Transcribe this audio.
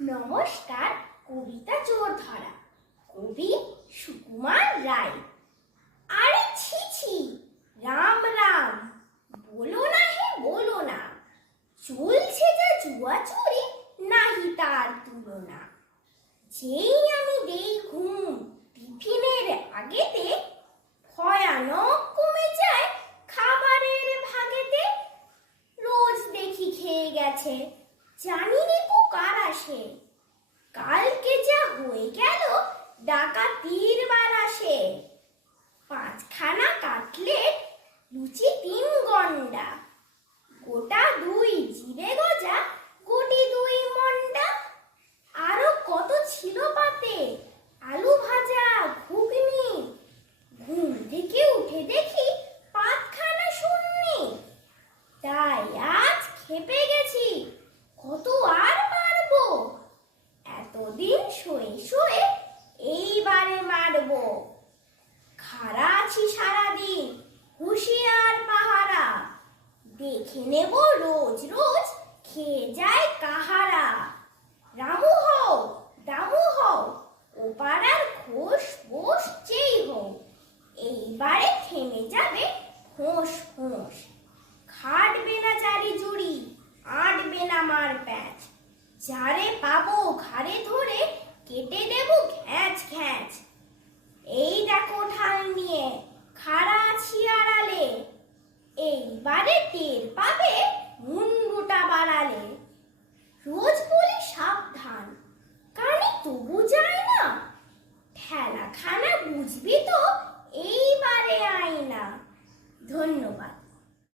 নমস্কার। কবিতা চোর ধরা, কবি সুকুমার রায়। আরে ছি ছি, রাম রাম, বলো না হে বলো না, চলছে যা জুয়া চুরি, নাহি তার তুলনা। যেই আমি দেই ঘুম টিফিনের আগেতে, ভয়ানক কমে যায় খাবারের ভাগেতে। রোজ দেখি খেয়ে গেছে, জানি নে কো কারা সে। কালকে যা হয়ে গেল ডাকাতির বারাসে। 5খানা কাটলেট, লুচি 3 গন্ডা, গোটা 2 জিরে গজা, গুটি 2 মন্ডা। আরো কত ছিল পাতে, আলু ভাজা, ঘুগনি। ঘুম থেকে উঠে দেখি 5খানা শূন্যি। তাই আজ খেপে গেছি, কত আর পারবো। এতদিন শুয়ে শুয়ে এইবারে মারবো। খাড়া আছি সারাদিন, হুঁশিয়ার পাহারা। দেখে নেব রোজ রোজ খেয়ে যায় কাহারা। রামু হও দামু হও, ও পাড়ার ঘোষ বোস যেই হও, এইবারে থেমে যাবে ফোঁস ফোঁস। খাটবে না চারি জুড়ি, আটবে না মার প্যাঁচ। যারে পাবো ঘাড়ে ধরে কেটে দেব ঘ্যাঁচ ঘ্যাঁচ। এই দেখো ঢাল নিয়ে খাড়া আছি আড়ালে, এইবারে টের পাবে